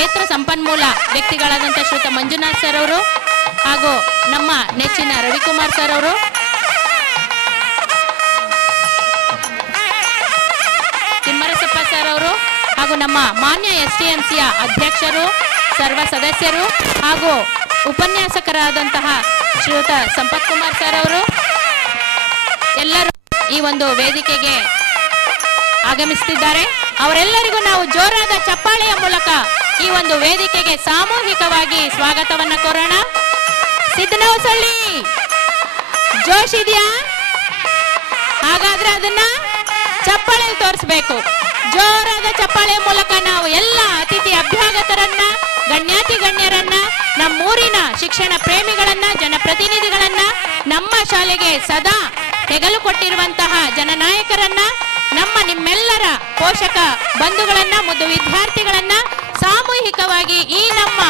ಕ್ಷೇತ್ರ ಸಂಪನ್ಮೂಲ ವ್ಯಕ್ತಿಗಳಾದಂಥ ಶ್ರೀಯುತ ಮಂಜುನಾಥ್ ಸರ್ ಅವರು ಹಾಗೂ ನಮ್ಮ ನೆಚ್ಚಿನ ರವಿಕುಮಾರ್ ಸರ್ ಅವರು, ತಿಮ್ಮರಸಪ್ಪ ಸರ್ ಅವರು ಹಾಗೂ ನಮ್ಮ ಮಾನ್ಯ STMCಯ ಅಧ್ಯಕ್ಷರು, ಸರ್ವ ಸದಸ್ಯರು ಹಾಗೂ ಉಪನ್ಯಾಸಕರಾದಂತಹ ಶ್ರೀಯುತ ಸಂಪತ್ ಕುಮಾರ್ ಸರ್ ಅವರು ಎಲ್ಲರೂ ಈ ಒಂದು ವೇದಿಕೆಗೆ ಆಗಮಿಸುತ್ತಿದ್ದಾರೆ. ಅವರೆಲ್ಲರಿಗೂ ನಾವು ಜೋರಾದ ಚಪ್ಪಾಳೆಯ ಮೂಲಕ ಈ ಒಂದು ವೇದಿಕೆಗೆ ಸಾಮೂಹಿಕವಾಗಿ ಸ್ವಾಗತವನ್ನ ಕೋರೋಣ. ಸಿದ್ದನವಸಳ್ಳಿ ಜೋಶ್ ಇದೆಯಾ? ಹಾಗಾದ್ರೆ ಅದನ್ನ ಚಪ್ಪಾಳೆ ತೋರಿಸ್ಬೇಕು. ಜೋರಾದ ಚಪ್ಪಾಳೆಯ ಮೂಲಕ ನಾವು ಎಲ್ಲ ಅತಿಥಿ ಅಭ್ಯಾಗತರನ್ನ, ಗಣ್ಯಾತಿ ಗಣ್ಯರನ್ನ, ನಮ್ಮೂರಿನ ಶಿಕ್ಷಣ ಪ್ರೇಮಿಗಳನ್ನ, ಜನಪ್ರತಿನಿಧಿಗಳನ್ನ, ನಮ್ಮ ಶಾಲೆಗೆ ಸದಾ ಹೆಗಲು ಕೊಟ್ಟಿರುವಂತಹ ಜನನಾಯಕರನ್ನ, ನಿಮ್ಮೆಲ್ಲರ ಪೋಷಕ ಬಂಧುಗಳನ್ನ, ಮುದ್ದು ವಿದ್ಯಾರ್ಥಿಗಳನ್ನ ಸಾಮೂಹಿಕವಾಗಿ ಈ ನಮ್ಮ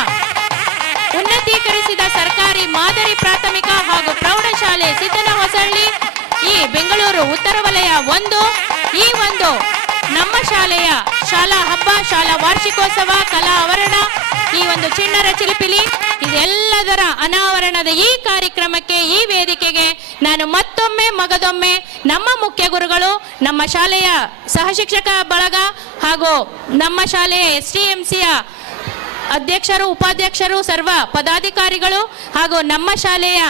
ಉನ್ನತೀಕರಿಸಿದ ಸರ್ಕಾರಿ ಮಾದರಿ ಪ್ರಾಥಮಿಕ ಹಾಗೂ ಪ್ರೌಢಶಾಲೆ ಸಿದ್ದನಹೊಸಳ್ಳಿ, ಈ ಬೆಂಗಳೂರು ಉತ್ತರ ವಲಯ 1 ಈ ಒಂದು ನಮ್ಮ ಶಾಲೆಯ ಶಾಲಾ ಹಬ್ಬ, ಶಾಲಾ ವಾರ್ಷಿಕೋತ್ಸವ, ಕಲಾ ಆವರಣ, ಈ ಒಂದು ಚಿಣ್ಣರ ಚಿಲಿಪಿಲಿ ಇದೆಲ್ಲದರ ಅನಾವರಣದ ಈ ಕಾರ್ಯಕ್ರಮಕ್ಕೆ, ಈ ವೇದಿಕೆಗೆ ನಾನು ಮತ್ತೊಮ್ಮೆ ಮಗದೊಮ್ಮೆ ನಮ್ಮ ಮುಖ್ಯ ಗುರುಗಳು, ನಮ್ಮ ಶಾಲೆಯ ಸಹಶಿಕ್ಷಕ ಬಳಗ ಹಾಗೂ ನಮ್ಮ ಶಾಲೆಯ STMCಯ ಅಧ್ಯಕ್ಷರು, ಉಪಾಧ್ಯಕ್ಷರು, ಸರ್ವ ಪದಾಧಿಕಾರಿಗಳು ಹಾಗೂ ನಮ್ಮ ಶಾಲೆಯ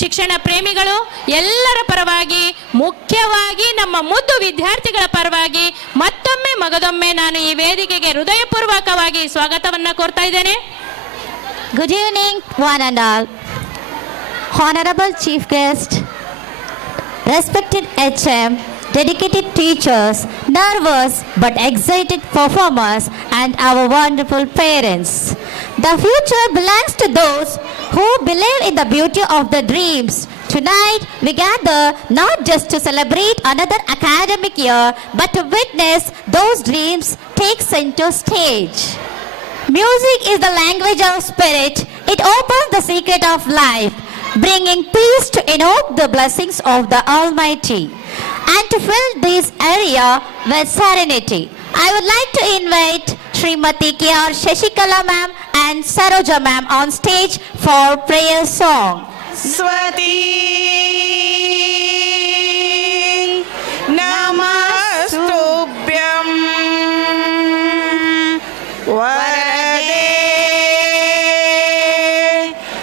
ಶಿಕ್ಷಣ ಪ್ರೇಮಿಗಳು ಎಲ್ಲರ ಪರವಾಗಿ, ಮುಖ್ಯವಾಗಿ ನಮ್ಮ ಮುದ್ದು ವಿದ್ಯಾರ್ಥಿಗಳ ಪರವಾಗಿ ಮತ್ತೊಮ್ಮೆ ಮಗದೊಮ್ಮೆ ನಾನು ಈ ವೇದಿಕೆಗೆ ಹೃದಯಪೂರ್ವಕವಾಗಿ ಸ್ವಾಗತವನ್ನ ಕೋರ್ತಾ ಇದ್ದೇನೆ. Good evening, one and all. Honorable Chief Guest, respected HM, dedicated teachers, nervous but excited performers, and our wonderful parents. The future belongs to those who believe in the beauty of the dreams. Tonight, we gather not just to celebrate another academic year, but to witness those dreams take center stage. Music is the language of spirit. It opens the secret of life, bringing peace to invoke the blessings of the Almighty and to fill this area with serenity. I would like to invite Srimati K.R. Shashikala ma'am and Saroja ma'am on stage for prayer song. Swati Namastubhyam Varade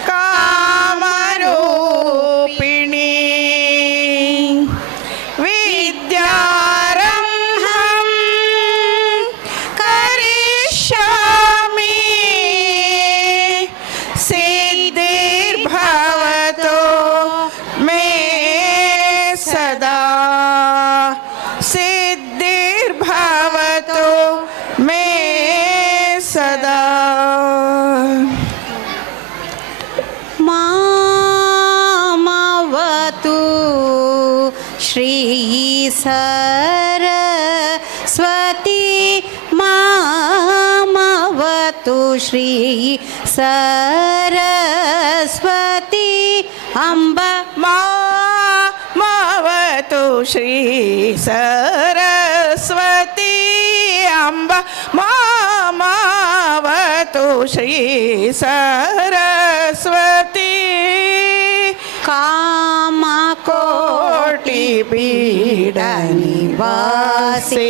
Kamarupini Vidyarambham Karishyami Siddhirбhavato me sada Siddhirбhavato me sada Mamavatu Shri Saraswati, Mamavatu Shri Saraswati, Amba Mamavatu Shri Saraswati Amba Mamavatu Shri Saraswati Kamakoti Pidani Mamavatu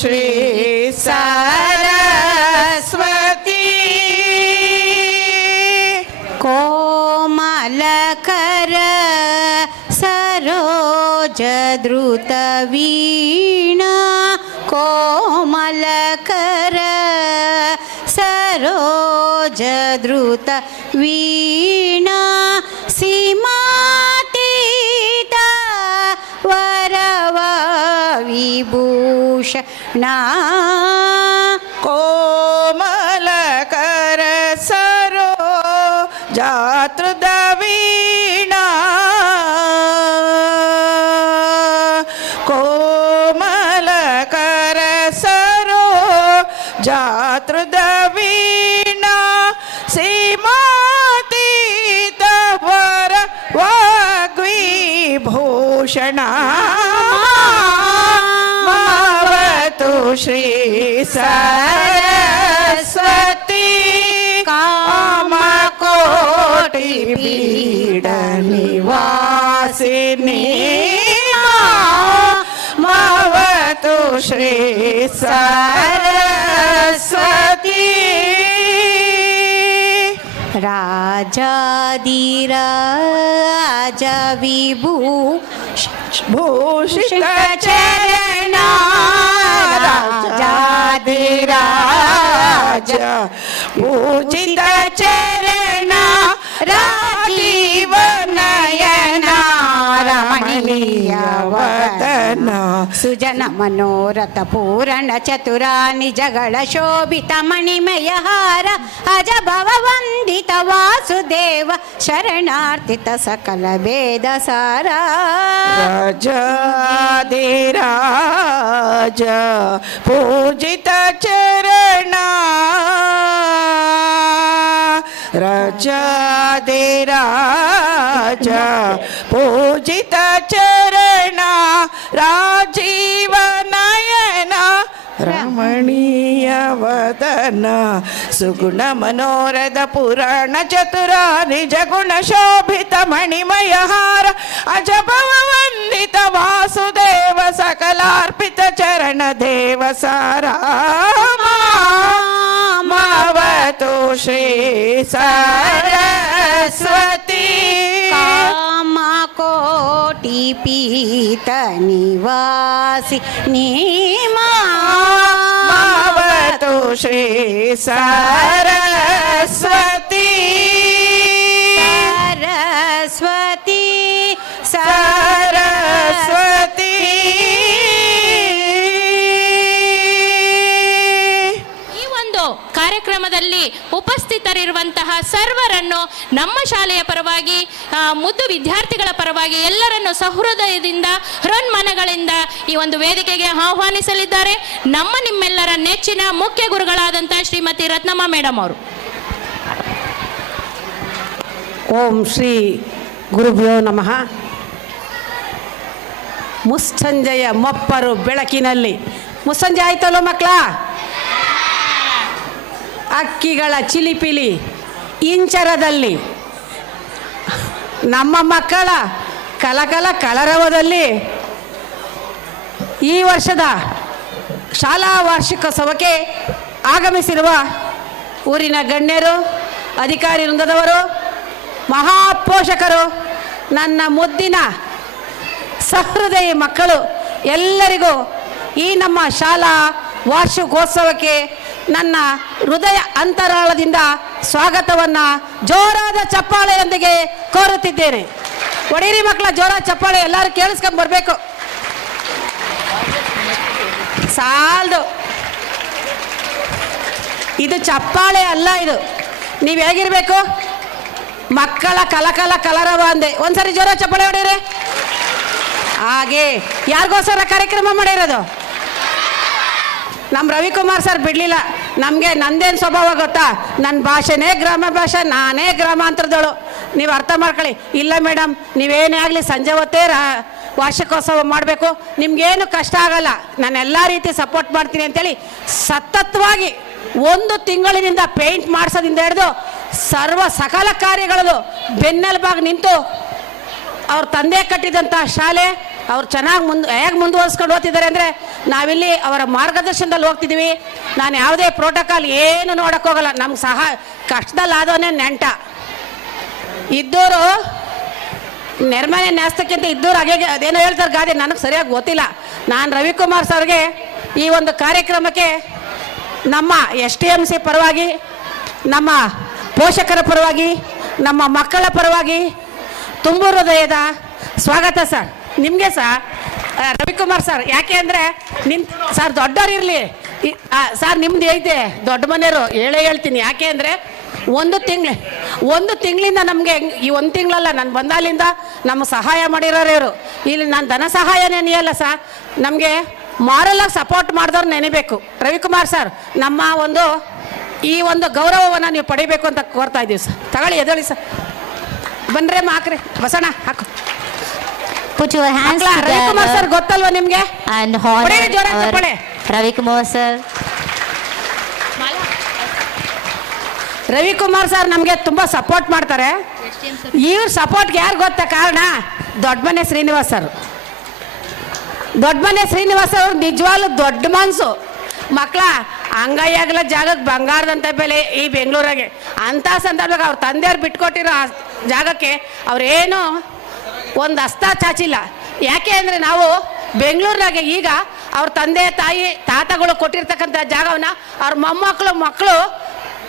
Shri Saraswati Komalakara Saroja Druta Veena, Komalakara Saroja Druta Veena, Simatita Varava Vibhushana, Komalakara Saroja Veena, Komalakara Saroja Veena, Simatita Varavibhushana, Shri Saraswati Kamakoti peda ನಿವಾಸಿನಿ ಮಾವತು Shri Saraswati ರಾಜಾದಿರಾಜ ವಿಭೂ ಭೂಷಿತ ಚರಣ ರಾಜಾಧಿರಾಜ ಭೂಷಿತ ಚರಣ ರಾಜೀವ ನಯನ ರಮಣೀಯ ವದನ ಸುಜನ ಮನೋರಥ ಪೂರಣ ಚತುರ ನಿಜಗಳ ಶೋಭಿತ ಮಣಿಮಯ ಹಾರ ಅಜ ಭವ ವಂದಿತ ವಾಸುದೇವ ಶರಣಾರ್ಥಿತ ಸಕಲ ವೇದ ಸಾರ ರಾಜಾಧಿರಾಜ ಪೂಜಿತ ಚರಣ ರಾಜಾಧಿರಾಜ ಪೂಜಿತ ಚರಣ ರಾಜೀವ ನಯನ ರಮಣೀಯ ವದನ ಸುಗುಣ ಮನೋರದ ಪುರಾಣ ಚತುರ ನಿಜ ಗುಣ ಶೋಭಿತ ಮಣಿಮಯ ಹಾರ ಅಜಭವ ವಂದಿತ ವಾಸುದೇವ ಸಕಲಾರ್ಪಿತ ಚರಣ ದೇವ ಸಾರ ಮಾವತು ಶ್ರೀ ಸರಸ್ವತಿ ಕಾಮ ಕೋಟಿ ಪೀತ ನಿವಾಸಿ ನೀಮಾ ಮಾವತು ಶ್ರೀ ಸರಸ್ವತಿ ಸರಸ್ವತಿ ಸರಸ್ವತಿ ಈ ಒಂದು ಕಾರ್ಯಕ್ರಮದಲ್ಲಿ ಉಪಸ್ಥಿತರಿರುವಂತಹ ಸರ್ವರನ್ನು ನಮ್ಮ ಶಾಲೆಯ ಪರವಾಗಿ ಮುದ್ದು ವಿದ್ಯಾರ್ಥಿಗಳ ಪರವಾಗಿ ಎಲ್ಲರನ್ನು ಸಹೃದಯದಿಂದ ಹೃನ್ಮನಗಳಿಂದ ಈ ಒಂದು ವೇದಿಕೆಗೆ ಆಹ್ವಾನಿಸಲಿದ್ದಾರೆ ನಮ್ಮ ನಿಮ್ಮೆಲ್ಲರ ನೆಚ್ಚಿನ ಮುಖ್ಯ ಗುರುಗಳಾದಂತಹ ಶ್ರೀಮತಿ ರತ್ನಮ್ಮ ಮೇಡಮ್ ಅವರು. ಓಂ ಶ್ರೀ ಗುರುಭ್ಯೋ ನಮಃ. ಮುಸ್ಸಂಜೆಯ ಮೊಪ್ಪರು ಬೆಳಕಿನಲ್ಲಿ ಮುಸ್ಸಂಜೆ ಆಯ್ತಲ್ಲೋ ಮಕ್ಕಳ? ಅಕ್ಕಿಗಳ ಚಿಲಿಪಿಲಿ ಇಂಚರದಲ್ಲಿ ನಮ್ಮ ಮಕ್ಕಳ ಕಲಕಲ ಕಲರವದಲ್ಲಿ ಈ ವರ್ಷದ ಶಾಲಾ ವಾರ್ಷಿಕೋತ್ಸವಕ್ಕೆ ಆಗಮಿಸಿರುವ ಊರಿನ ಗಣ್ಯರು, ಅಧಿಕಾರಿ ವೃಂದದವರು, ಮಹಾಪೋಷಕರು, ನನ್ನ ಮುದ್ದಿನ ಸಹೃದಯ ಮಕ್ಕಳು ಎಲ್ಲರಿಗೂ ಈ ನಮ್ಮ ಶಾಲಾ ವಾರ್ಷಿಕೋತ್ಸವಕ್ಕೆ ನನ್ನ ಹೃದಯ ಅಂತರಾಳದಿಂದ ಸ್ವಾಗತವನ್ನು ಜೋರಾದ ಚಪ್ಪಾಳೆಯೊಂದಿಗೆ ಕೋರುತ್ತಿದ್ದೇನೆ. ಒಡೀರಿ ಮಕ್ಕಳ, ಜೋರಾದ ಚಪ್ಪಾಳೆ ಎಲ್ಲರೂ ಕೇಳಿಸ್ಕೊಂಡು ಬರಬೇಕು. ಸಾಲ್ದು, ಇದು ಚಪ್ಪಾಳೆ ಅಲ್ಲ, ಇದು ನೀವು ಹೇಗಿರಬೇಕು? ಮಕ್ಕಳ ಕಲಕಲ ಕಲರವ ಅಂದೆ. ಒಂದ್ಸರಿ ಜೋರಾದ ಚಪ್ಪಾಳೆ ಹೊಡೀರಿ. ಹಾಗೆ ಯಾರಿಗೋಸ್ಕರ ಕಾರ್ಯಕ್ರಮ ಮಾಡಿರೋದು? ನಮ್ಮ ರವಿಕುಮಾರ್ ಸರ್ ಬಿಡಲಿಲ್ಲ. ನಮಗೆ ನಂದೇನು ಸ್ವಭಾವ ಗೊತ್ತಾ? ನನ್ನ ಭಾಷೆನೇ ಗ್ರಾಮ ಭಾಷೆ, ನಾನೇ ಗ್ರಾಮಾಂತರದವಳು. ನೀವು ಅರ್ಥ ಮಾಡ್ಕೊಳ್ಳಿ. ಇಲ್ಲ ಮೇಡಮ್, ನೀವೇನೇ ಆಗಲಿ ಸಂಜೆ ಹೊತ್ತೇ ವಾರ್ಷಿಕೋತ್ಸವ ಮಾಡಬೇಕು, ನಿಮಗೇನು ಕಷ್ಟ ಆಗಲ್ಲ, ನಾನು ಎಲ್ಲ ರೀತಿ ಸಪೋರ್ಟ್ ಮಾಡ್ತೀನಿ ಅಂತೇಳಿ ಸತತವಾಗಿ 1 ತಿಂಗಳಿನಿಂದ ಪೇಂಟ್ ಮಾಡಿಸೋದಿಂದ ಹಿಡಿದು ಸಕಲ ಕಾರ್ಯಗಳದು ಬೆನ್ನೆಲುಬಾಗಿ ನಿಂತು ಅವ್ರ ತಂದೆ ಕಟ್ಟಿದಂಥ ಶಾಲೆ ಅವ್ರು ಚೆನ್ನಾಗಿ ಹೇಗೆ ಮುಂದುವರಿಸ್ಕೊಂಡು ಹೋಗ್ತಿದ್ದಾರೆ ಅಂದರೆ ನಾವಿಲ್ಲಿ ಅವರ ಮಾರ್ಗದರ್ಶನದಲ್ಲಿ ಹೋಗ್ತಿದ್ದೀವಿ. ನಾನು ಯಾವುದೇ ಪ್ರೋಟೋಕಾಲ್ ಏನು ನೋಡೋಕ್ಕೋಗಲ್ಲ. ನಮ್ಗೆ ಸಹ ಕಷ್ಟದಲ್ಲಿ ಆದವನೇ ನೆಂಟ. ಇದ್ದವರು ನೆರ್ಮನೆ ನ್ಯಾಸ್ತಕ್ಕಿಂತ ಇದ್ದವ್ರು ಹಾಗೆ ಅದೇನೋ ಹೇಳ್ತಾರೆ ಗಾದೆ, ನನಗೆ ಸರಿಯಾಗಿ ಗೊತ್ತಿಲ್ಲ. ನಾನು ರವಿಕುಮಾರ್ ಸರ್ಗೆ ಈ ಒಂದು ಕಾರ್ಯಕ್ರಮಕ್ಕೆ ನಮ್ಮ STMC ಪರವಾಗಿ, ನಮ್ಮ ಪೋಷಕರ ಪರವಾಗಿ, ನಮ್ಮ ಮಕ್ಕಳ ಪರವಾಗಿ ತುಂಬು ಹೃದಯದ ಸ್ವಾಗತ ಸರ್. ನಿಮಗೆ ಸರ್ ರವಿಕುಮಾರ್ ಸರ್, ಯಾಕೆ ಅಂದರೆ ಸರ್ ದೊಡ್ಡವ್ರು ಇರಲಿ ಸರ್, ನಿಮ್ದು ಐತೆ ದೊಡ್ಡ ಮನೆಯವರು ಹೇಳ್ತೀನಿ. ಯಾಕೆ ಅಂದರೆ ಒಂದು ತಿಂಗಳಿಂದ ನಮಗೆ ಈ 1 ತಿಂಗಳಲ್ಲ, ನಾನು ಬಂದಾಲಿಂದ ನಮಗೆ ಸಹಾಯ ಮಾಡಿರೋರು ಇವರು. ಇಲ್ಲಿ ನಾನು ಧನ ಸಹಾಯನೇ ನೀಯಲ್ಲ ಸರ್, ನಮಗೆ ಮಾರಲಾಗಿ ಸಪೋರ್ಟ್ ಮಾಡಿದವ್ರು ನೆನೆಬೇಕು. ರವಿಕುಮಾರ್ ಸರ್, ನಮ್ಮ ಈ ಒಂದು ಗೌರವವನ್ನು ನೀವು ಪಡಿಬೇಕು ಅಂತ ಕೋರ್ತಾ ಇದ್ದೀವಿ ಸರ್. ತಗೊಳ್ಳಿ, ಎದೊಳಿ ಸರ್. ಬನ್ರಿ ಹಾಕ್ರಿ, ಬಸಣ್ಣ ಹಾಕು. Put your hands Ravikumar sir together ಗೊತ್ತಲ್ವಾ ನಿಮ್ಗೆ? and honor ಜೋರ ಚಪ್ಪಾಳೆ. Ravikumar sir. ರವಿಕುಮಾರ್ ಸರ್ ನಮಗೆ ತುಂಬ ಸಪೋರ್ಟ್ ಮಾಡ್ತಾರೆ. ಇವ್ರ ಸಪೋರ್ಟ್ಗೆ ಯಾರು ಗೊತ್ತಾ ಕಾರಣ? ದೊಡ್ಡಮನೆ ಶ್ರೀನಿವಾಸ್ ಸರ್. ದೊಡ್ಡಮನೆ ಶ್ರೀನಿವಾಸ್ ಅವರು ನಿಜವಾಗ್ಲೂ ದೊಡ್ಡ ಮನಸ್ಸು. ಮಕ್ಕಳ ಅಂಗೈಯಾಗಲ ಜಾಗಕ್ಕೆ ಬಂಗಾರದಂಥ ಬೆಲೆ ಈ ಬೆಂಗಳೂರಾಗೆ. ಅಂಥ ಸಂದರ್ಭದಾಗ ಅವ್ರ ತಂದೆಯವ್ರು ಬಿಟ್ಕೊಟ್ಟಿರೋ ಆ ಜಾಗಕ್ಕೆ ಅವ್ರೇನು ಒಂದು ಹಸ್ತ ಚಾಚಿಲ್ಲ. ಯಾಕೆ ಅಂದರೆ ನಾವು ಬೆಂಗಳೂರಿನಾಗೆ ಈಗ ಅವ್ರ ತಂದೆ ತಾಯಿ ತಾತಗಳು ಕೊಟ್ಟಿರ್ತಕ್ಕಂಥ ಜಾಗವನ್ನು ಅವ್ರ ಮಕ್ಕಳು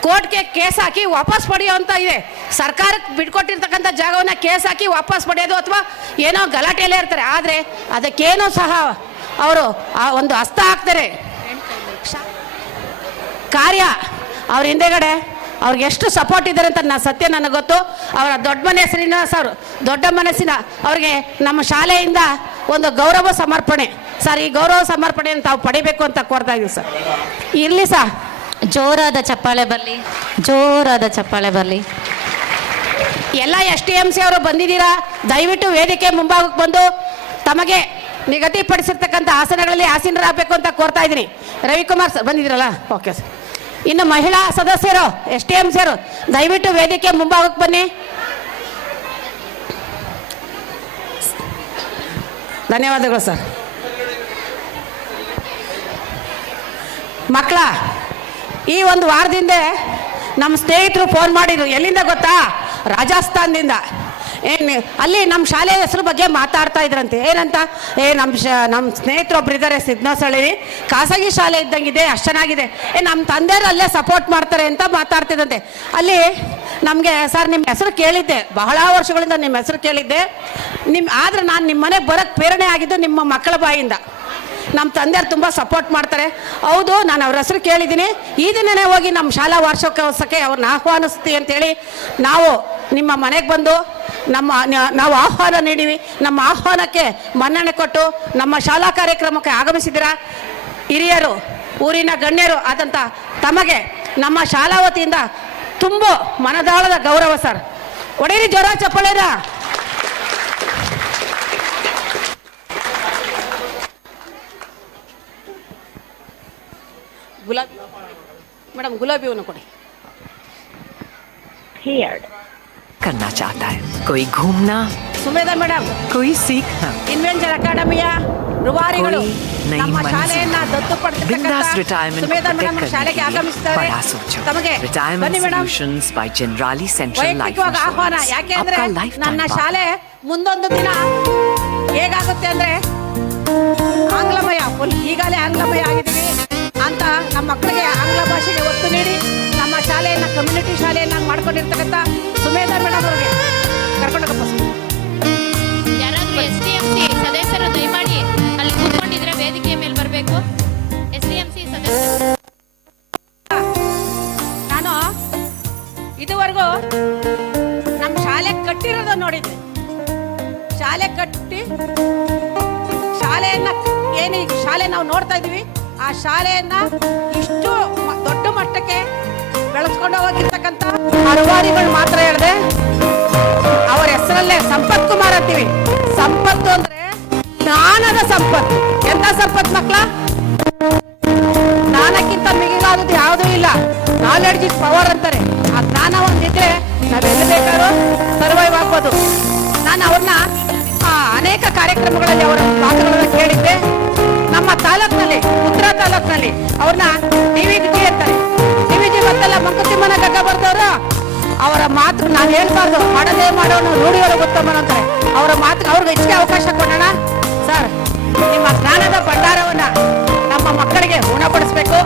ಕೋರ್ಟ್ಗೆ ಕೇಸ್ ಹಾಕಿ ವಾಪಸ್ ಪಡೆಯುವಂಥ ಇದೆ. ಸರ್ಕಾರಕ್ಕೆ ಬಿಟ್ಕೊಟ್ಟಿರ್ತಕ್ಕಂಥ ಜಾಗವನ್ನು ಕೇಸ್ ಹಾಕಿ ವಾಪಸ್ ಪಡೆಯೋದು ಅಥವಾ ಏನೋ ಗಲಾಟೆಯಲ್ಲೇ ಇರ್ತಾರೆ. ಆದರೆ ಅದಕ್ಕೇನೂ ಸಹ ಅವರು ಆ ಒಂದು ಹಸ್ತ ಹಾಕ್ತಾರೆ. ಕಾರ್ಯ ಅವ್ರ ಹಿಂದೆಗಡೆ ಅವ್ರಿಗೆ ಎಷ್ಟು ಸಪೋರ್ಟ್ ಇದ್ದಾರೆ ಅಂತ ಸತ್ಯ ನನಗೆ ಗೊತ್ತು. ಅವರ ದೊಡ್ಡ ಮನೆ ಶ್ರೀನಿವಾಸ್ ಅವರು ದೊಡ್ಡ ಮನಸ್ಸಿನ ಅವ್ರಿಗೆ ನಮ್ಮ ಶಾಲೆಯಿಂದ ಒಂದು ಗೌರವ ಸಮರ್ಪಣೆ ಸರ್. ಈ ಗೌರವ ಸಮರ್ಪಣೆಯನ್ನು ತಾವು ಪಡಿಬೇಕು ಅಂತ ಕೋರ್ತಾ ಇದ್ದೀವಿ ಸರ್. ಇರಲಿ ಸರ್, ಜೋರಾದ ಚಪ್ಪಾಳೆ ಬರಲಿ, ಜೋರಾದ ಚಪ್ಪಾಳೆ ಬರಲಿ. ಎಲ್ಲ STMC ಅವರು ಬಂದಿದ್ದೀರಾ, ದಯವಿಟ್ಟು ವೇದಿಕೆ ಮುಂಭಾಗಕ್ಕೆ ಬಂದು ತಮಗೆ ನಿಗದಿಪಡಿಸಿರ್ತಕ್ಕಂಥ ಆಸನಗಳಲ್ಲಿ ಆಸೀನರಾಗಬೇಕು ಅಂತ ಕೋರ್ತಾ ಇದ್ದೀನಿ. ರವಿಕುಮಾರ್ ಸರ್ ಬಂದಿದ್ದೀರಲ್ಲ, ಓಕೆ ಸರ್. ಇನ್ನು ಮಹಿಳಾ ಸದಸ್ಯರು STMC ಅವರು ದಯವಿಟ್ಟು ವೇದಿಕೆ ಮುಂಭಾಗಕ್ಕೆ ಬನ್ನಿ. ಧನ್ಯವಾದಗಳು ಸರ್. ಮಕ್ಕಳ ಈ ಒಂದು ವಾರದಿಂದ ನಮ್ಮ ಸ್ನೇಹಿತರು ಫೋನ್ ಮಾಡಿದ್ರು. ಎಲ್ಲಿಂದ ಗೊತ್ತಾ? ರಾಜಸ್ಥಾನದಿಂದ. ಅಲ್ಲಿ ನಮ್ಮ ಶಾಲೆ ಹೆಸರು ಬಗ್ಗೆ ಮಾತಾಡ್ತಾ ಇದ್ರಂತೆ. ಏನಂತ? ನಮ್ಮ ಸ್ನೇಹಿತರೊಬ್ರು ಇದ್ದಾರೆ ಸಿದ್ನಸಳ್ಳಿ, ಖಾಸಗಿ ಶಾಲೆ ಇದ್ದಂಗಿದೆ, ಅಷ್ಟು ಚೆನ್ನಾಗಿದೆ. ನಮ್ಮ ತಂದೆಯವರು ಅಲ್ಲೇ ಸಪೋರ್ಟ್ ಮಾಡ್ತಾರೆ ಅಂತ ಮಾತಾಡ್ತಿದ್ದಂತೆ. ಅಲ್ಲಿ ನಮಗೆ ಸರ್ ನಿಮ್ಮ ಹೆಸರು ಕೇಳಿದ್ದೆ, ಬಹಳ ವರ್ಷಗಳಿಂದ ನಿಮ್ಮ ಹೆಸರು ಕೇಳಿದ್ದೆ. ಆದರೆ ನಾನು ನಿಮ್ಮ ಮನೆಗೆ ಬರೋಕ್ಕೆ ಪ್ರೇರಣೆ ಆಗಿದ್ದು ನಿಮ್ಮ ಮಕ್ಕಳ ಬಾಯಿಂದ. ನಮ್ಮ ತಂದೆಯವ್ರು ತುಂಬ ಸಪೋರ್ಟ್ ಮಾಡ್ತಾರೆ. ಹೌದು, ನಾನು ಅವ್ರ ಹೆಸರು ಕೇಳಿದ್ದೀನಿ. ಈ ದಿನನೇ ಹೋಗಿ ನಮ್ಮ ಶಾಲಾ ವಾರ್ಷಿಕೋತ್ಸವಕ್ಕೆ ಅವ್ರನ್ನ ಆಹ್ವಾನಿಸ್ತೀವಿ ಅಂತೇಳಿ ನಾವು ನಿಮ್ಮ ಮನೆಗೆ ಬಂದು ನಾವು ಆಹ್ವಾನ ನೀಡಿವಿ. ನಮ್ಮ ಆಹ್ವಾನಕ್ಕೆ ಮನ್ನಣೆ ಕೊಟ್ಟು ನಮ್ಮ ಶಾಲಾ ಕಾರ್ಯಕ್ರಮಕ್ಕೆ ಆಗಮಿಸಿದ್ದೀರಾ. ಹಿರಿಯರು, ಊರಿನ ಗಣ್ಯರು ಆದಂಥ ತಮಗೆ ನಮ್ಮ ಶಾಲಾ ವತಿಯಿಂದ ತುಂಬ ಮನದಾಳದ ಗೌರವ ಸರ್. ಒಡೆಯಿರಿ ಜೋರ ಚಪ್ಪಳೇರ. ಗುಲಾಬಿ ಮೇಡಮ್, ಗುಲಾಬಿ ಹೂವನ್ನು ಕೊಡಿ. करना चाहता है, कोई घूमना, ಸುಮೇಧ ಮೇಡಮ್, कोई सीखना, ಇನ್ವೆಂಚರ್ ಅಕಾಡೆಮಿಯ ರೂವಾರಿಗಳು कोई नई ನಮ್ಮ मंजिल, ಶಾಲೆಯನ್ನ ದತ್ತು बिंदास ಪಡೆದಿರ್ತಕ್ಕಂಥ रिटायरमेंट ಸುಮೇಧ ಮೇಡಮ್ करने ಶಾಲೆಗೆ के लिए ಆಗಮಿಸಿದ್ದಾರೆ. बड़ा सोचो. ತಮಗೆ रिटायरमेंट ಬನ್ನಿ madam. Solutions by Generali Central Life ವೈಯಕ್ತಿಕವಾಗಿ ಆಹ್ವಾನ. इंश्योरेंस. ಯಾಕೆ ಅಂದ್ರೆ आपका लाइफ ನನ್ನ टाइम ಶಾಲೆ ಮುಂದೊಂದು ದಿನ ಹೇಗಾಗುತ್ತೆ ಅಂದ್ರೆ ಆಂಗ್ಲಮಯ, ಈಗಾಗಲೇ ಆಂಗ್ಲಮಯ ಆಗಿದ್ದೀವಿ ಅಂತ ನಮ್ಮ ಮಕ್ಕಳಿಗೆ ಆಂಗ್ಲ ಭಾಷೆಗೆ ಒತ್ತು ನೀಡಿ ನಮ್ಮ ಶಾಲೆಯನ್ನ ಕಮ್ಯುನಿಟಿ ಶಾಲೆಯನ್ನ ಮಾಡ್ಕೊಂಡಿರ್ತಕ್ಕಂಥ ಸುಮೇಧ ಮೇಡಮ್ ಅವರಿಗೆ ಕರ್ಕೊಂಡೋಗಪ್ಪ. ಯಾರಾದ್ರೂ STMC ಸದಸ್ಯರು ದಯಮಾಡಿ ಅಲ್ಲಿ ಕೂತ್ಕೊಂಡಿದ್ರೆ ವೇದಿಕೆಯ ಮೇಲೆ ಬರಬೇಕು. STMC ಸದಸ್ಯರು. ನಾನು ಇದುವರೆಗೂ ನಮ್ಮ ಶಾಲೆ ಕಟ್ಟಿರೋದು ನೋಡಿದ್ದೆ. ಶಾಲೆ ಕಟ್ಟಿ ಶಾಲೆಯನ್ನ ಏನು ಈಗ ಶಾಲೆ ನಾವು ನೋಡ್ತಾ ಇದೀವಿ, ಆ ಶಾಲೆಯನ್ನ ಇಷ್ಟು ದೊಡ್ಡ ಮಟ್ಟಕ್ಕೆ ಬೆಳೆಸ್ಕೊಂಡು ಹೋಗಿರ್ತಕ್ಕಂಥ ರೂವಾರಿಗಳು ಮಾತ್ರ ಹೇಳಿದೆ. ಅವರ ಹೆಸರಲ್ಲೇ ಸಂಪತ್ ಕುಮಾರ್ ಅಂತೀವಿ. ಸಂಪತ್ತು ಅಂದ್ರೆ ಜ್ಞಾನದ ಸಂಪತ್ತು. ಎಂತ ಸಂಪತ್ತು ಮಕ್ಕಳ? ಜ್ಞಾನಕ್ಕಿಂತ ಮಿಗಿಲಾದದ್ದು ಯಾವುದೂ ಇಲ್ಲ. ನಾಲೆಡ್ಜ್ ಇಸ್ ಪವರ್ ಅಂತಾರೆ. ಆ ಜ್ಞಾನ ಒಂದಿದ್ರೆ ನಾವೆಲ್ಲ ಬೇಕಾದ್ರೂ ಸರ್ವೈವ್ ಆಗ್ಬೋದು. ನಾನು ಅವ್ರನ್ನ ಅನೇಕ ಕಾರ್ಯಕ್ರಮಗಳಲ್ಲಿ ಅವರ ಮಾತುಗಳನ್ನು ಕೇಳಿದ್ದೆ. ನಮ್ಮ ತಾಲೂಕಿನಲ್ಲಿ, ಉತ್ತರ ತಾಲೂಕಿನಲ್ಲಿ ಅವ್ರನ್ನ DVG ಅಂತಾರೆ. DVG ಗೊತ್ತಲ್ಲ, ಮಂಕುತಿಮ್ಮನ ಗಗ್ಗ ಬರ್ದವರು. ಅವರ ಮಾತು ನಾನು ಹೇಳ್ಬಾರ್ದು, ಮಾಡದೇ ಮಾಡೋನು ರೂಢಿಯೊಳಗೆ ಗೊತ್ತಮ್ಮನ ಅಂತಾರೆ. ಅವರ ಮಾತು ಅವ್ರಿಗೆ ಹೆಚ್ಚಿಗೆ ಅವಕಾಶ ಕೊಡೋಣ ಸರ್. ನಿಮ್ಮ ಜ್ಞಾನದ ಭಂಡಾರವನ್ನ ನಮ್ಮ ಮಕ್ಕಳಿಗೆ ಉಣಬಡಿಸ್ಬೇಕು.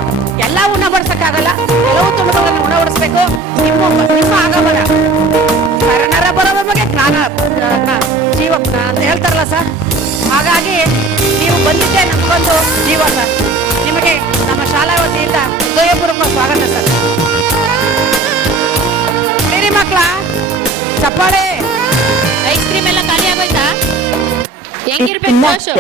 ಎಲ್ಲ ಉಣಬಡಿಸಕ್ಕಾಗಲ್ಲ, ಕೆಲವು ತುಣುಕುಗಳನ್ನು ಉಣಬಡಿಸ್ಬೇಕು. ನಿಮ್ಮ ಆಗಮನ ಕರ್ಣರ ಬರೋದ ಬಗ್ಗೆ ಜ್ಞಾನ ಜೀವ ಅಂತ ಹೇಳ್ತಾರಲ್ಲ ಸರ್. ಹಾಗಾಗಿ ನೀವು ಬಂದಿದ್ದೆ ನಮಗೊಂದು ಜೀವ ಸರ್. ನಿಮಗೆ ನಮ್ಮ ಶಾಲಾ ವತಿಯಿಂದ ಹೃದಯಪೂರ್ವಕ ಸ್ವಾಗತ ಸರ್. ಬೇರೆ ಮಕ್ಕಳ ಚಪ್ಪಾಳೆ. ಐಸ್ ಕ್ರೀಮ್ ಎಲ್ಲ ಖಾಲಿ ಆಗೋಯ್ತಾ? ಹೆಂಗಿರ್ಬೇಕು ಜೋಶು?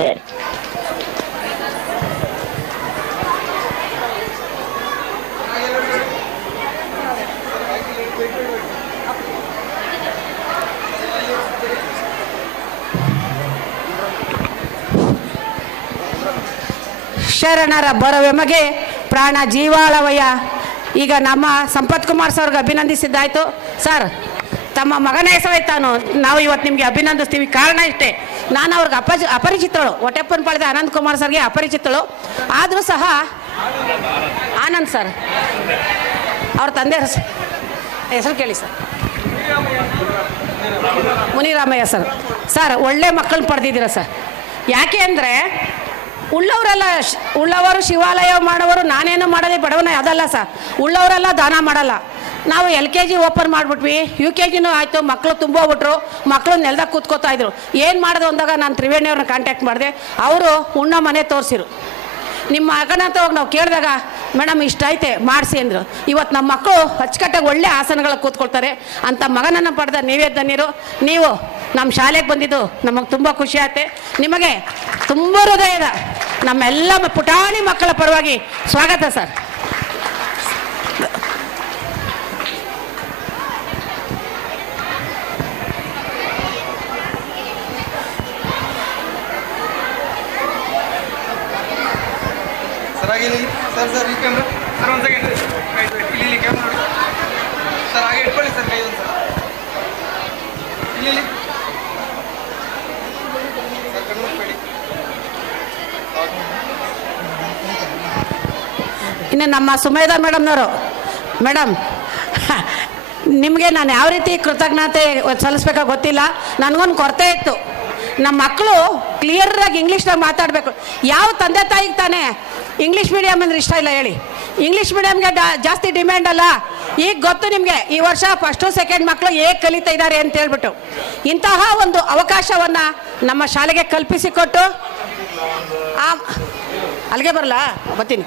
ಶರಣರ ಬರವೆಮಗೆ ಪ್ರಾಣ ಜೀವಾಳವಯ್ಯ. ಈಗ ನಮ್ಮ ಸಂಪತ್ ಕುಮಾರ್ ಸರ್ಗೆ ಅಭಿನಂದಿಸಿದ್ದಾಯಿತು. ಸರ್, ತಮ್ಮ ಮಗನ ಹೆಸರಾಯ್ತಾನು ನಾವು ಇವತ್ತು ನಿಮಗೆ ಅಭಿನಂದಿಸ್ತೀವಿ. ಕಾರಣ ಇಷ್ಟೇ, ನಾನು ಅವ್ರಿಗೆ ಅಪರಿಚಿತಳು, ಹೊಟ್ಟೆಪ್ಪನಪಾಳ್ಯದ ಅನಂತ್ ಕುಮಾರ್ ಸರ್ಗೆ ಅಪರಿಚಿತಳು. ಆದರೂ ಸಹ ಆನಂದ್ ಸರ್ ಅವ್ರ ತಂದೆ ಹೆಸರು ಕೇಳಿ ಸರ್, ಮುನಿರಾಮಯ್ಯ ಸರ್. ಸರ್, ಒಳ್ಳೆ ಮಕ್ಕಳನ್ನ ಪಡೆದಿದ್ದೀರ ಸರ್. ಯಾಕೆ ಅಂದರೆ ಉಳ್ಳವರು ಶಿವಾಲಯ ಮಾಡೋರು, ನಾನೇನು ಮಾಡಲಿ ಬಡವನ ಅದಲ್ಲ ಸರ್. ಉಳ್ಳವರೆಲ್ಲ ದಾನ ಮಾಡಲ್ಲ. ನಾವು LKG ಓಪನ್ ಮಾಡಿಬಿಟ್ವಿ, UKG ಆಯಿತು, ಮಕ್ಕಳು ತುಂಬೋಗ್ಬಿಟ್ರು, ಮಕ್ಕಳು ನೆಲದಾಗ ಕೂತ್ಕೋತಾ ಇದ್ರು. ಏನು ಮಾಡೋದು ಅಂದಾಗ ನಾನು ತ್ರಿವೇಣಿ ಅವ್ರನ್ನ ಕಾಂಟ್ಯಾಕ್ಟ್ ಮಾಡಿದೆ. ಅವರು ಉಣ್ಣೋ ಮನೆ ತೋರಿಸಿರು. ನಿಮ್ಮ ಮಗನ ಅಂತ ಹೋಗಿ ನಾವು ಕೇಳಿದಾಗ ಮೇಡಮ್ ಇಷ್ಟ ಐತೆ ಮಾಡಿಸಿ ಅಂದರು. ಇವತ್ತು ನಮ್ಮ ಮಕ್ಕಳು ಅಚ್ಚುಕಟ್ಟಾಗಿ ಒಳ್ಳೆ ಆಸನಗಳು ಕೂತ್ಕೊಳ್ತಾರೆ. ಅಂಥ ಮಗನನ್ನು ಪಡೆದ ನೀವೇ ಧನ್ಯರು. ನೀವು ನಮ್ಮ ಶಾಲೆಗೆ ಬಂದಿದ್ದು ನಮಗೆ ತುಂಬ ಖುಷಿ ಆಯ್ತೆ. ನಿಮಗೆ ತುಂಬ ಹೃದಯದ ನಮ್ಮೆಲ್ಲ ಪುಟಾಣಿ ಮಕ್ಕಳ ಪರವಾಗಿ ಸ್ವಾಗತ ಸರ್. ಸರ್ ಈ ಕ್ಯಾಮ್ರಾ ಸರ್, ಒಂದು ಸೆಕೆಂಡ್ ಇಲ್ಲಿ ಕ್ಯಾಮ್ರಾ ನೋಡಿ ಸರ್, ಹಾಗೆ ಇಟ್ಕೊಳ್ಳಿ ಸರ್, ಕೈ ಒಂದು ಸರ್ ಇಲ್ಲಿ ಸರ್, ಕಣ್ಮುಟ್ಬೇಡಿ. ಇನ್ನು ನಮ್ಮ ಸುಮೇಧಾ ಮೇಡಮ್ನವರು, ಮೇಡಮ್ ನಿಮಗೆ ನಾನು ಯಾವ ರೀತಿ ಕೃತಜ್ಞತೆ ಸಲ್ಲಿಸ್ಬೇಕೋ ಗೊತ್ತಿಲ್ಲ. ನನಗೊಂದು ಕೊರತೆ ಇತ್ತು. ನಮ್ಮ ಮಕ್ಕಳು ಕ್ಲಿಯರಾಗಿ ಇಂಗ್ಲೀಷ್ನಾಗ ಮಾತಾಡಬೇಕು. ಯಾವ ತಂದೆ ತಾಯಿಗೆ ತಾನೇ ಇಂಗ್ಲೀಷ್ ಮೀಡಿಯಮ್ ಅಂದ್ರೆ ಇಷ್ಟ ಇಲ್ಲ ಹೇಳಿ? ಇಂಗ್ಲೀಷ್ ಮೀಡಿಯಮ್ಗೆ ಜಾಸ್ತಿ ಡಿಮ್ಯಾಂಡ್ ಅಲ್ಲ. ಈಗ ಗೊತ್ತು ನಿಮಗೆ, ಈ ವರ್ಷ ಫಸ್ಟು ಸೆಕೆಂಡ್ ಮಕ್ಕಳು ಹೇಗೆ ಕಲಿತಾ ಇದ್ದಾರೆ ಅಂತ ಹೇಳ್ಬಿಟ್ಟು ಇಂತಹ ಒಂದು ಅವಕಾಶವನ್ನು ನಮ್ಮ ಶಾಲೆಗೆ ಕಲ್ಪಿಸಿಕೊಟ್ಟು ಅಲ್ಲಿಗೆ ಬರಲ್ಲ ಬರ್ತೀನಿ.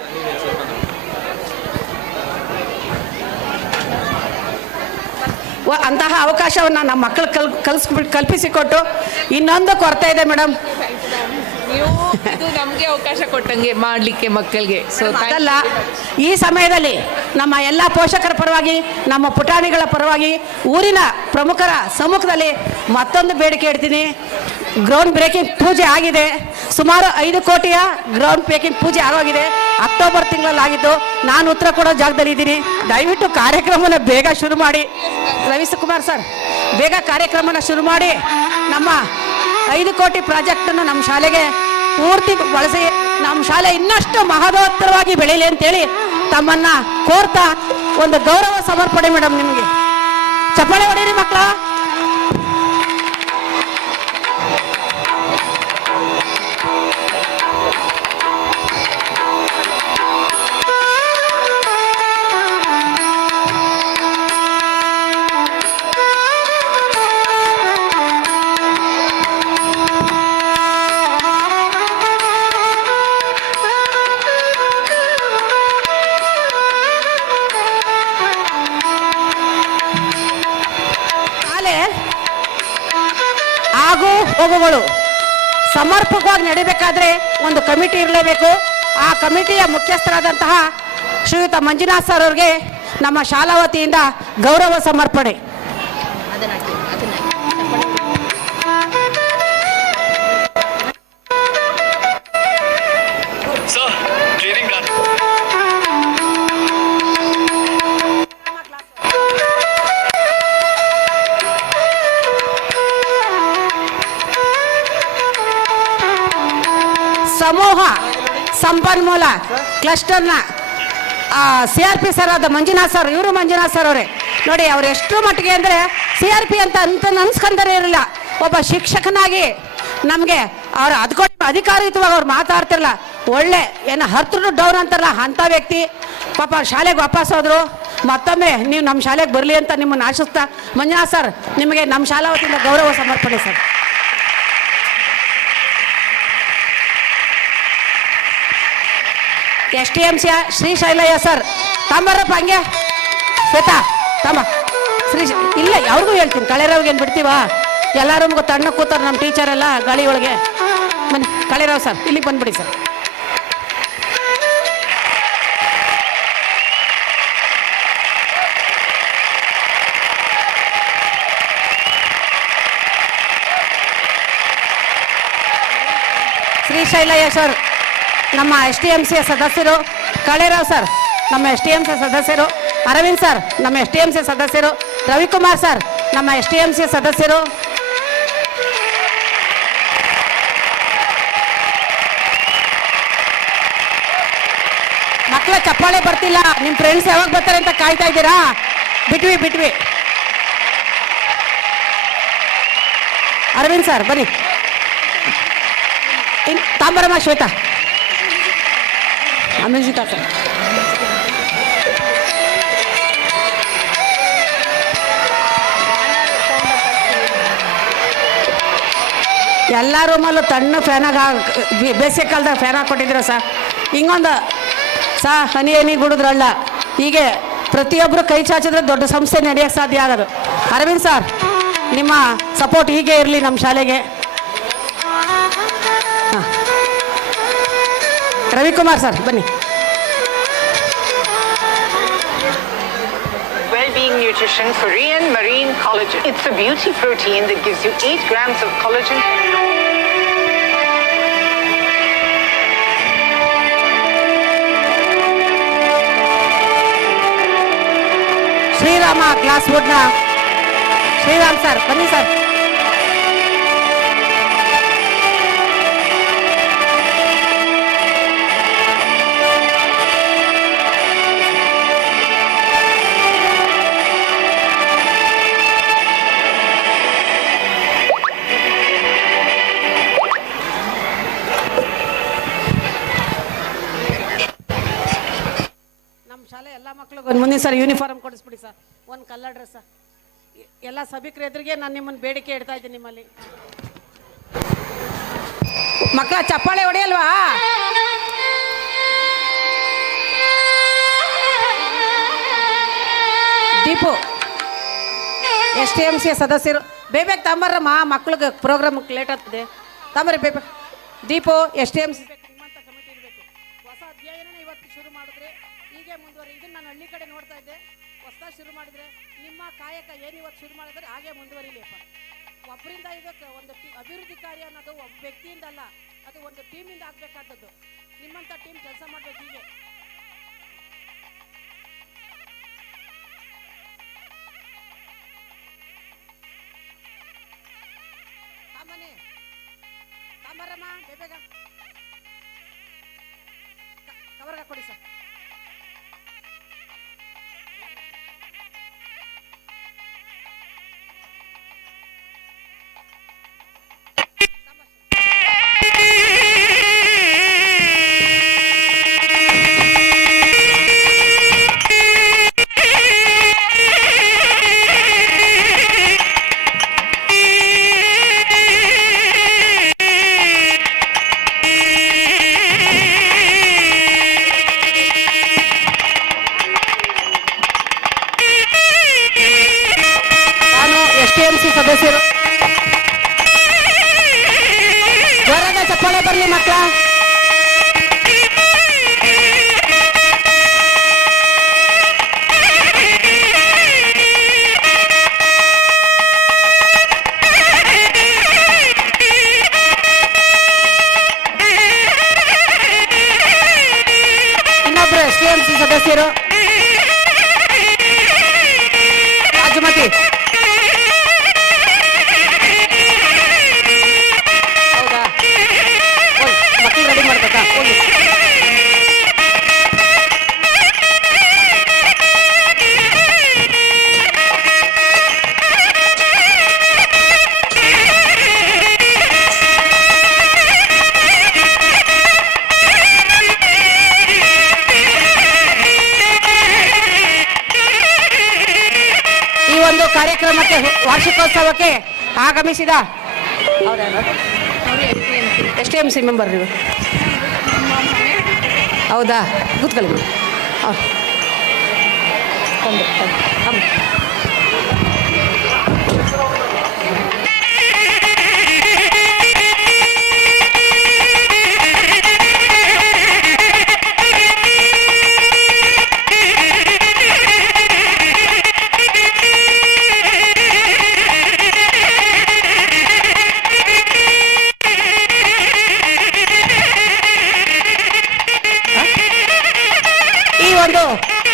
ಅಂತಹ ಅವಕಾಶವನ್ನು ನಮ್ಮ ಮಕ್ಕಳು ಕಲ್ಪಿಸಿಕೊಟ್ಟು ಇನ್ನೊಂದು ಕೊರತೆ ಇದೆ ಮೇಡಮ್. ನೀವು ಇದು ನಮಗೆ ಅವಕಾಶ ಕೊಟ್ಟಂಗೆ ಮಾಡಲಿಕ್ಕೆ ಮಕ್ಕಳಿಗೆ. ಸೊ ಅದಲ್ಲ, ಈ ಸಮಯದಲ್ಲಿ ನಮ್ಮ ಎಲ್ಲ ಪೋಷಕರ ಪರವಾಗಿ, ನಮ್ಮ ಪುಟಾಣಿಗಳ ಪರವಾಗಿ, ಊರಿನ ಪ್ರಮುಖರ ಸಮ್ಮುಖದಲ್ಲಿ ಮತ್ತೊಂದು ಬೇಡಿಕೆ ಇಡ್ತೀನಿ. ಗ್ರೌಂಡ್ ಬ್ರೇಕಿಂಗ್ ಪೂಜೆ ಆಗಿದೆ. ಸುಮಾರು 5 ಕೋಟಿಯ ಗ್ರೌಂಡ್ ಬ್ರೇಕಿಂಗ್ ಪೂಜೆ ಆಗೋಗಿದೆ. ಅಕ್ಟೋಬರ್ ತಿಂಗಳಲ್ಲಿ ಆಗಿದ್ದು. ನಾನು ಉತ್ತರ ಕೊಡೋ ಜಾಗದಲ್ಲಿ ಇದ್ದೀನಿ. ದಯವಿಟ್ಟು ಕಾರ್ಯಕ್ರಮನ ಬೇಗ ಶುರು ಮಾಡಿ. ರವಿಕುಮಾರ್ ಸರ್, ಬೇಗ ಕಾರ್ಯಕ್ರಮನ ಶುರು ಮಾಡಿ ನಮ್ಮ 5 ಕೋಟಿ ಪ್ರಾಜೆಕ್ಟನ್ನು ನಮ್ಮ ಶಾಲೆಗೆ ಪೂರ್ತಿ ಬಳಸಿ ನಮ್ಮ ಶಾಲೆ ಇನ್ನಷ್ಟು ಮಹೋತ್ತರವಾಗಿ ಬೆಳೀಲಿ ಅಂತೇಳಿ ತಮ್ಮನ್ನ ಕೋರ್ತಾ ಒಂದು ಗೌರವ ಸಮರ್ಪಣೆ ಮೇಡಮ್. ನಿಮಗೆ ಚಪ್ಪಾಳೆ ಹೊಡೀರಿ ಮಕ್ಕಳ. ಆಗು ಹೋಗುಗಳು ಸಮರ್ಪಕವಾಗಿ ನಡಿಬೇಕಾದ್ರೆ ಒಂದು ಕಮಿಟಿ ಇರಲೇಬೇಕು. ಆ ಕಮಿಟಿಯ ಮುಖ್ಯಸ್ಥರಾದಂತಹ ಶ್ರೀಯುತ ಮಂಜುನಾಥ್ ಸರ್ ಅವರಿಗೆ ನಮ್ಮ ಶಾಲಾ ವತಿಯಿಂದ ಗೌರವ ಸಮರ್ಪಣೆ. ಸಮೂಹ ಸಂಪನ್ಮೂಲ ಕ್ಲಸ್ಟರ್ನ CRP ಸರ್ ಆದ ಮಂಜುನಾಥ್ ಸರ್, ಇವರು ಮಂಜುನಾಥ್ ಸರ್ ಅವರೇ ನೋಡಿ. ಅವ್ರು ಎಷ್ಟು ಮಟ್ಟಿಗೆ ಅಂದರೆ CRP ಅಂತ ಅನ್ಸ್ಕೊಂಡರೇ ಇರಲಿಲ್ಲ. ಒಬ್ಬ ಶಿಕ್ಷಕನಾಗಿ ನಮಗೆ ಅವ್ರು ಅಧಿಕಾರಯುತವಾಗಿ ಅವ್ರು ಮಾತಾಡ್ತಿರಲ್ಲ. ಒಳ್ಳೆ ಏನು ಹರ್ತರು ಡೌನ್ ಅಂತಾರಲ್ಲ ಅಂಥ ವ್ಯಕ್ತಿ. ಪಾಪ ಶಾಲೆಗೆ ವಾಪಸ್ ಹೋದ್ರು. ಮತ್ತೊಮ್ಮೆ ನೀವು ನಮ್ಮ ಶಾಲೆಗೆ ಬರಲಿ ಅಂತ ನಿಮ್ಮನ್ನು ಆಶಿಸ್ತಾ, ಮಂಜುನಾಥ್ ಸರ್ ನಿಮಗೆ ನಮ್ಮ ಶಾಲಾ ವತಿಯಿಂದ ಗೌರವ ಸಮರ್ಪಣೆ ಸರ್. STMC ಶ್ರೀಶೈಲಯ್ಯ ಸರ್ ತಾಂಬರಪ್ಪ, ಹಂಗೆ ಶ್ವೇತಾ ತಾಂಬ ಶ್ರೀ ಇಲ್ಲ ಅವ್ರಿಗೂ ಹೇಳ್ತೀನಿ, ಕಳೆರಾವ್ಗೆ ಏನು ಬಿಡ್ತೀವ? ಎಲ್ಲರೂ ತಣ್ಣ ಕೂತಾರೆ ನಮ್ಮ ಟೀಚರ್ ಎಲ್ಲ ಗಾಳಿ ಒಳಗೆ. ಬನ್ನಿ ಕಳೆರಾವ್ ಸರ್, ಇಲ್ಲಿಗೆ ಬಂದ್ಬಿಡಿ ಸರ್. ಶ್ರೀಶೈಲಯ್ಯ ಸರ್ ನಮ್ಮ STMC ಸದಸ್ಯರು, ಕಳೆರಾವ್ ಸರ್ ನಮ್ಮ STMC ಸದಸ್ಯರು, ಅರವಿಂದ್ ಸರ್ ನಮ್ಮ STMC ಸದಸ್ಯರು, ರವಿಕುಮಾರ್ ಸರ್ ನಮ್ಮ STMC ಸದಸ್ಯರು, ಮಕ್ಕಳ ಚಪ್ಪಾಳೆ ಬರ್ತಿಲ್ಲ. ನಿಮ್ಮ ಫ್ರೆಂಡ್ಸ್ ಯಾವಾಗ ಬರ್ತಾರೆ ಅಂತ ಕಾಯ್ತಾ ಇದ್ದೀರಾ? ಬಿಟ್ವಿ. ಅರವಿಂದ್ ಸರ್ ಬನ್ನಿ. ತಾಂಬರಮ್ಮ ಶ್ವೇತಾ, ಅಮಿಜಿತಾ ಸರ್. ಎಲ್ಲ ರೂಮಲ್ಲೂ ತಣ್ಣ ಫ್ಯಾನಾಗ ಬೇಸಿಗೆ ಕಾಲದಾಗ ಫ್ಯಾನ್ ಹಾಕ್ಕೊಟ್ಟಿದ್ದೀರ ಸರ್. ಹಿಂಗೊಂದು ಹನಿ ಗುಡಿದ್ರಲ್ಲ. ಹೀಗೆ ಪ್ರತಿಯೊಬ್ಬರು ಕೈ ಚಾಚಿದ್ರೆ ದೊಡ್ಡ ಸಂಸ್ಥೆ ನಡೆಯೋಕ್ಕೆ ಸಾಧ್ಯ ಆಗೋದು. ಅರವಿಂದ್ ಸರ್ ನಿಮ್ಮ ಸಪೋರ್ಟ್ ಹೀಗೆ ಇರಲಿ ನಮ್ಮ ಶಾಲೆಗೆ. ರವಿಕುಮಾರ್ ಸರ್ ಬನ್ನಿ. Well-being nutrition for Korean marine collagen. It's a beauty protein that gives you 8 grams of collagen. Shrirama glass ವುಡ್ನ ಶ್ರೀರಾಮ್ ಸರ್ ಬನ್ನಿ ಸರ್. ಎಲ್ಲ ಮಕ್ಕಳಿಗೆ ಒಂದು ಮುಂದಿನ ಸರ್ ಯೂನಿಫಾರ್ಮ್ ಕೊಡಿಸ್ಬಿಡಿ ಸರ್, ಒಂದು ಕಲರ್ ಡ್ರೆಸ್. ಎಲ್ಲ ಸಭಿಕರ ಎದುರಿಗೆ ನಾನು ನಿಮ್ಮನ್ನು ಬೇಡಿಕೆ ಇಡ್ತಾ ಇದ್ದೀನಿ. ನಿಮ್ಮಲ್ಲಿ ಮಕ್ಕಳ ಚಪ್ಪಾಳೆ ಹೊಡೆಯಲ್ವಾ? ದೀಪು STMC ಸದಸ್ಯರು ಬೇಗ ತಾಂಬರ್ರಮ್ಮ, ಮಕ್ಳಿಗೆ ಪ್ರೋಗ್ರಾಮ್ ಲೇಟ್ ಆಗ್ತದೆ. ತಾಂಬರ್ರಿ ಬೇಗ. ದೀಪು STMC ನಿಮ್ಮಂಥ ಕಮಿಟಿ ಇರಬೇಕು. ಹೊಸ ಅಧ್ಯಾಯನ ಇವತ್ತು ಶುರು ಮಾಡಿದ್ರೆ ಹೀಗೆ ಮುಂದುವರಿ. ಇದನ್ನು ನಾನು ಹಳ್ಳಿ ಕಡೆ ನೋಡ್ತಾ ಇದ್ದೆ. ಹೊಸದಾಗಿ ಶುರು ಮಾಡಿದ್ರೆ ನಿಮ್ಮ ಕಾಯಕ ಏನು ಇವತ್ತು ಶುರು ಮಾಡಿದ್ರೆ ಹಾಗೆ ಮುಂದುವರಿಲಿಪ್ಪ. ಒಬ್ಬರಿಂದ ಇದಕ್ಕೆ ಒಂದು ಅಭಿವೃದ್ಧಿ ಕಾರ್ಯ ಅನ್ನೋದು ಒಬ್ಬ ವ್ಯಕ್ತಿಯಿಂದ ಅಲ್ಲ, ಅದು ಒಂದು ಟೀಮಿಂದ ಆಗಬೇಕಾದದ್ದು. ನಿಮ್ಮಂಥ ಟೀಮ್ ಕೆಲಸ ಮಾಡಬೇಕು. ಹೀಗೆ ತಾಂಬರಮ್ಮ ಬೇಗ ಕವರ್ಗ ಕೊಡಿ ಸರ್. STMC ಸದಸ್ಯರು ಜೋರಾದ ಚಪ್ಪಾಳೆ ಬರಲಿ ಮಕ್ಕಳ. ಇನ್ನೊಬ್ರು STMC ಸದಸ್ಯರು ರಾಜಮತಿ. ರೆಡಿ ಮಾಡ್ಬೇಕಾ? ಹೋಗಿ. ಈ ಒಂದು ಕಾರ್ಯಕ್ರಮಕ್ಕೆ ವಾರ್ಷಿಕೋತ್ಸವಕ್ಕೆ ಆಗಮಿಸಿದ STMC ಮೆಂಬರ್ ನೀವು. ಹೌದಾ? ಕೂತ್ಕೊಳ್ಳಿ.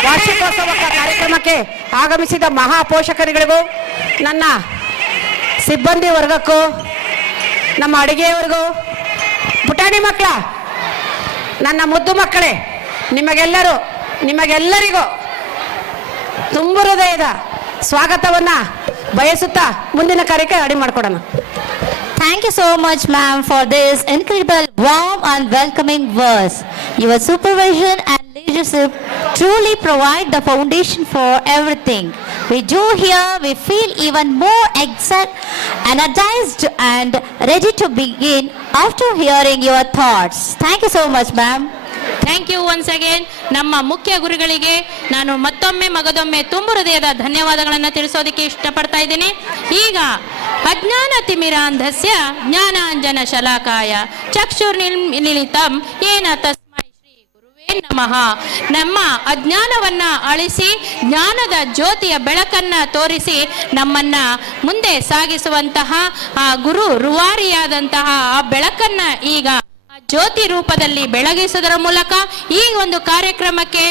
ವಾರ್ಷಿಕೋತ್ಸವ ಕಾರ್ಯಕ್ರಮಕ್ಕೆ ಆಗಮಿಸಿದ ಮಹಾಪೋಷಕರುಗಳಿಗೂ, ನನ್ನ ಸಿಬ್ಬಂದಿ ವರ್ಗಕ್ಕೂ, ನಮ್ಮ ಅಡುಗೆಯವರಿಗೂ, ಪುಟಾಣಿ ಮಕ್ಕಳ, ನನ್ನ ಮುದ್ದು ಮಕ್ಕಳೇ, ನಿಮಗೆಲ್ಲರಿಗೂ ತುಂಬ ಹೃದಯದ ಸ್ವಾಗತವನ್ನು ಬಯಸುತ್ತಾ ಮುಂದಿನ ಕಾರ್ಯಕ್ಕೆ ಅಡಿ ಮಾಡಿಕೊಡೋಣ. Thank you so much, ma'am, for this incredible, warm and welcoming words. Your supervision and leadership truly provide the foundation for everything we do here. We feel even more energized and ready to begin after hearing your thoughts. Thank you so much, ma'am. Thank you once again. ನಮ್ಮ ಮುಖ್ಯ ಗುರುಗಳಿಗೆ ನಾನು ಮತ್ತೊಮ್ಮೆ ಮಗದೊಮ್ಮೆ ತುಂಬು ಹೃದಯದ ಧನ್ಯವಾದಗಳನ್ನು ತಿಳಿಸೋದಕ್ಕೆ ಇಷ್ಟಪಡ್ತಾ ಇದ್ದೀನಿ. ಈಗ ಅಜ್ಞಾನ ತಿಮಿರಾಂಧಸ್ಯ ಜ್ಞಾನಾಂಜನ ಶಲಾಕಾಯ ಚಕ್ಷುರ್ನಿಮಿಲಿತಂ ಯೇನ ತಸ್ಮೈ ಶ್ರೀ ಗುರುವೇ ನಮಃ. ನಮ್ಮ ಅಜ್ಞಾನವನ್ನ ಅಳಿಸಿ ಜ್ಞಾನದ ಜ್ಯೋತಿಯ ಬೆಳಕನ್ನ ತೋರಿಸಿ ನಮ್ಮನ್ನ ಮುಂದೆ ಸಾಗಿಸುವಂತಹ ಆ ಗುರು ರೂವಾರಿಯಾದಂತಹ ಆ ಬೆಳಕನ್ನ ಈಗ ಜ್ಯೋತಿ ರೂಪದಲ್ಲಿ ಬೆಳಗಿಸುವುದರ ಮೂಲಕ ಈ ಒಂದು ಕಾರ್ಯಕ್ರಮಕ್ಕೆ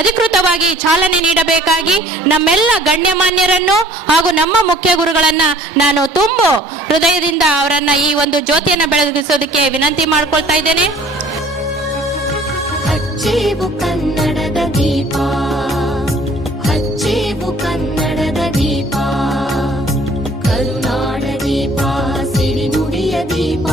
ಅಧಿಕೃತವಾಗಿ ಚಾಲನೆ ನೀಡಬೇಕಾಗಿ ನಮ್ಮೆಲ್ಲ ಗಣ್ಯಮಾನ್ಯರನ್ನು ಹಾಗೂ ನಮ್ಮ ಮುಖ್ಯ ಗುರುಗಳನ್ನ ನಾನು ತುಂಬ ಹೃದಯದಿಂದ ಅವರನ್ನ ಈ ಒಂದು ಜ್ಯೋತಿಯನ್ನು ಬೆಳಗಿಸೋದಕ್ಕೆ ವಿನಂತಿ ಮಾಡ್ಕೊಳ್ತಾ ಇದ್ದೇನೆ. ಹಚ್ಚೇವು ಕನ್ನಡದ ದೀಪ, ಹಚ್ಚೇವು ಕನ್ನಡದ ದೀಪ, ಕರುನಾಡ ದೀಪ, ಸಿರಿನುಡಿಯ ದೀಪ.